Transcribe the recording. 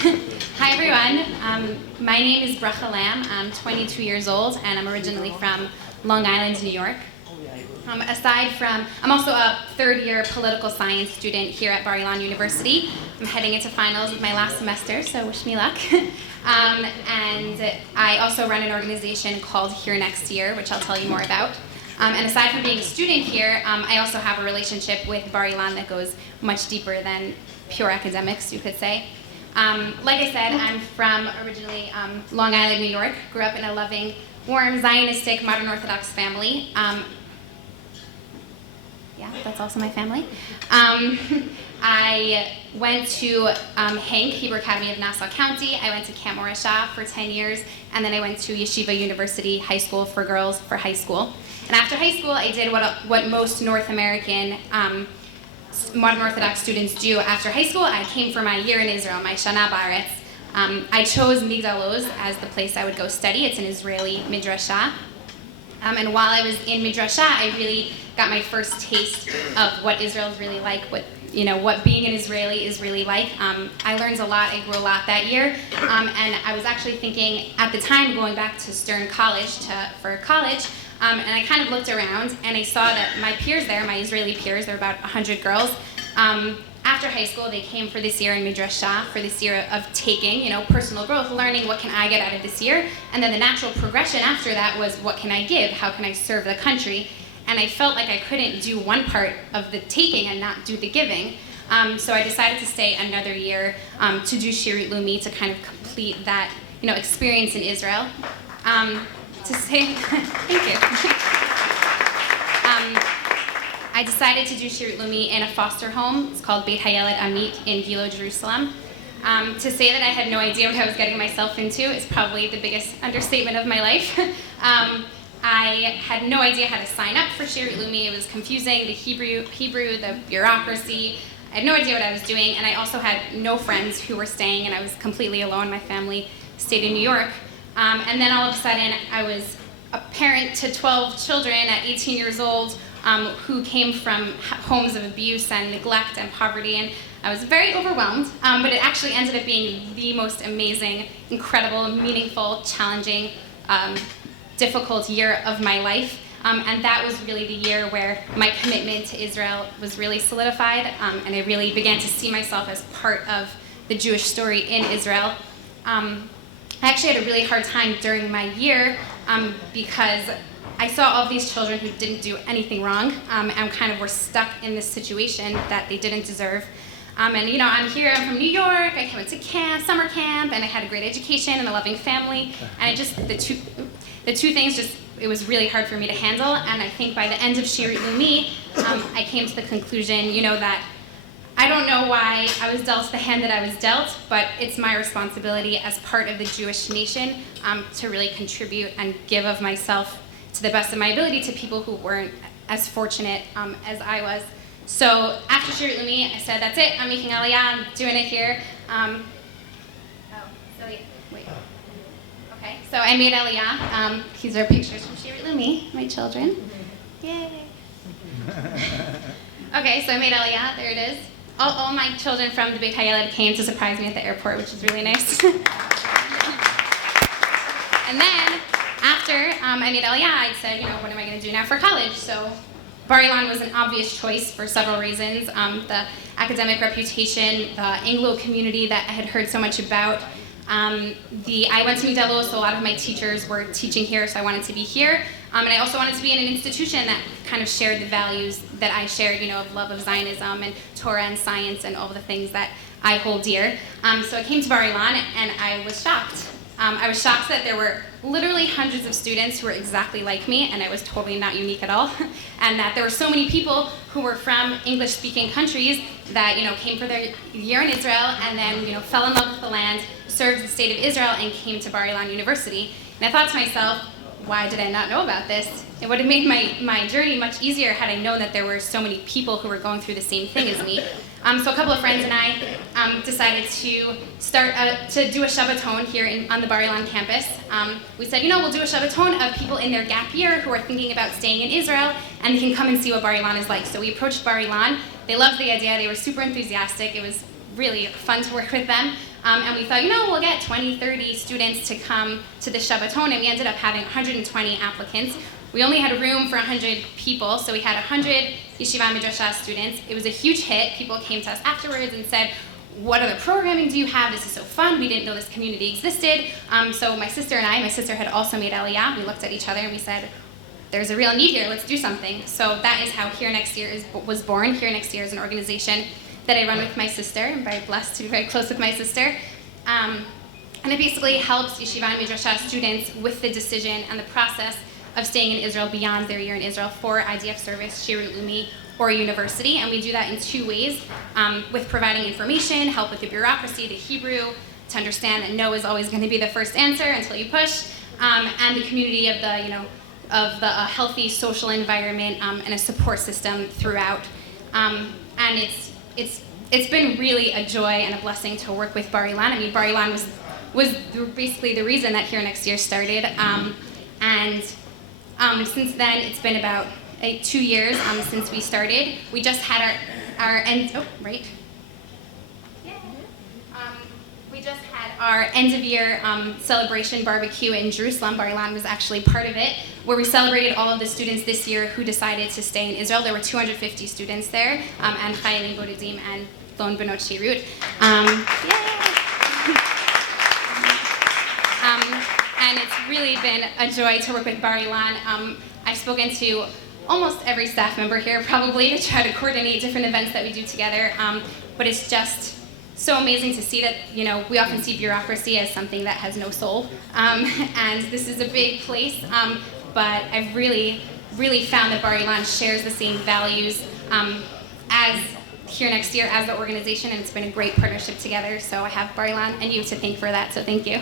Hi everyone, my name is Bracha Lamm. I'm 22 years old and I'm originally from Long Island, New York. I'm also a third-year political science student here at Bar-Ilan University. I'm heading into finals with my last semester, so wish me luck. And I also run an organization called Here Next Year, which I'll tell you more about. And aside from being a student here, I also have a relationship with Bar-Ilan that goes much deeper than pure academics, you could say. Like I said, I'm from originally Long Island, New York. Grew up in a loving, warm, Zionistic, modern Orthodox family. Yeah, that's also my family. I went to Hank, Hebrew Academy of Nassau County. I went to Camp Morashah for 10 years, and then I went to Yeshiva University High School for girls for high school. And after high school, I did what most North American modern Orthodox students do after high school. I came for my year in Israel, my Shana Ba'aretz. I chose Migdal Oz as the place I would go study. It's an Israeli midrashah. And while I was in midrashah, I really got my first taste of what Israel is really like, what being an Israeli is really like. I learned a lot, I grew a lot that year, and I was actually thinking at the time going back to Stern College for college, and I kind of looked around and I saw that my peers there, my Israeli peers, there were about 100 girls. After high school, they came for this year in midrashah, for this year of taking, personal growth, learning what can I get out of this year, and then the natural progression after that was what can I give, how can I serve the country, and I felt like I couldn't do one part of the taking and not do the giving, so I decided to stay another year to do Shirut Leumi, to kind of complete that, experience in Israel. Thank you. I decided to do Shirut Leumi in a foster home. It's called Beit Hayeled Amit in Gilo, Jerusalem. To say that I had no idea what I was getting myself into is probably the biggest understatement of my life. I had no idea how to sign up for Shirut Leumi. It was confusing, the Hebrew, the bureaucracy. I had no idea what I was doing, and I also had no friends who were staying, and I was completely alone. My family stayed in New York. And then all of a sudden, I was a parent to 12 children at 18 years old, who came from homes of abuse and neglect and poverty, and I was very overwhelmed, but it actually ended up being the most amazing, incredible, meaningful, challenging, difficult year of my life, and that was really the year where my commitment to Israel was really solidified, and I really began to see myself as part of the Jewish story in Israel. I actually had a really hard time during my year because I saw all of these children who didn't do anything wrong and kind of were stuck in this situation that they didn't deserve. And I'm here, I'm from New York, I went to summer camp, and I had a great education and a loving family. And the two things it was really hard for me to handle. And I think by the end of Shirut Leumi, I came to the conclusion, that I don't know why I was dealt the hand that I was dealt, but it's my responsibility as part of the Jewish nation to really contribute and give of myself to the best of my ability to people who weren't as fortunate as I was. So after Shirut Leumi, I said, that's it, I'm making Aliyah, I'm doing it here. Okay, so I made Aliyah. These are pictures from Shirut Leumi, my children. Yay. Okay, so I made Aliyah, there it is. All my children from the Beit Hayeled came to surprise me at the airport, which is really nice. And then, after I made Aliyah, I said, what am I going to do now for college? So Bar-Ilan was an obvious choice for several reasons. The academic reputation, the Anglo community that I had heard so much about. I went to Migdal Oz, so a lot of my teachers were teaching here, so I wanted to be here. And I also wanted to be in an institution that kind of shared the values that I shared, of love of Zionism and Torah and science and all the things that I hold dear. So I came to Bar-Ilan and I was shocked. I was shocked that there were literally hundreds of students who were exactly like me, and I was totally not unique at all, and that there were so many people who were from English-speaking countries that came for their year in Israel and then fell in love with the land, served the state of Israel, and came to Bar-Ilan University. And I thought to myself, why did I not know about this? It would have made my journey much easier had I known that there were so many people who were going through the same thing as me. So a couple of friends and I decided to start to do a Shabbaton here on the Bar-Ilan campus. We said, we'll do a Shabbaton of people in their gap year who are thinking about staying in Israel, and they can come and see what Bar-Ilan is like. So we approached Bar-Ilan. They loved the idea. They were super enthusiastic. It was really fun to work with them. And we thought, we'll get 20, 30 students to come to the Shabbaton, and we ended up having 120 applicants. We only had room for 100 people, so we had 100 Yeshiva Midrasha students. It was a huge hit. People came to us afterwards and said, what other programming do you have? This is so fun. We didn't know this community existed. So my sister had also made Aliyah. We looked at each other and we said, there's a real need here. Let's do something. So that is how Here Next Year was born. Here Next Year is an organization that I run with my sister. I'm very blessed to be very close with my sister. And it basically helps Yeshiva and Midrasha students with the decision and the process of staying in Israel beyond their year in Israel for IDF service, Shirut Leumi, or a university. And we do that in two ways, with providing information, help with the bureaucracy, the Hebrew, to understand that no is always going to be the first answer until you push, and the community of the healthy social environment and a support system throughout. And it's been really a joy and a blessing to work with Bar-Ilan. I mean, Bar-Ilan was basically the reason that Here Next Year started. Since then, it's been about 2 years since we started. We just had we just had our end of year celebration barbecue in Jerusalem. Bar-Ilan was actually part of it, where we celebrated all of the students this year who decided to stay in Israel. There were 250 students there, and Chayalim Bodedim and Lon Benot Shirut. And it's really been a joy to work with Bar-Ilan. I've spoken to almost every staff member here probably to try to coordinate different events that we do together, but it's just so amazing to see that, we often see bureaucracy as something that has no soul, and this is a big place, but I've really, really found that Bar-Ilan shares the same values as Here Next Year, as the organization, and it's been a great partnership together, so I have Bar-Ilan and you to thank for that, so thank you.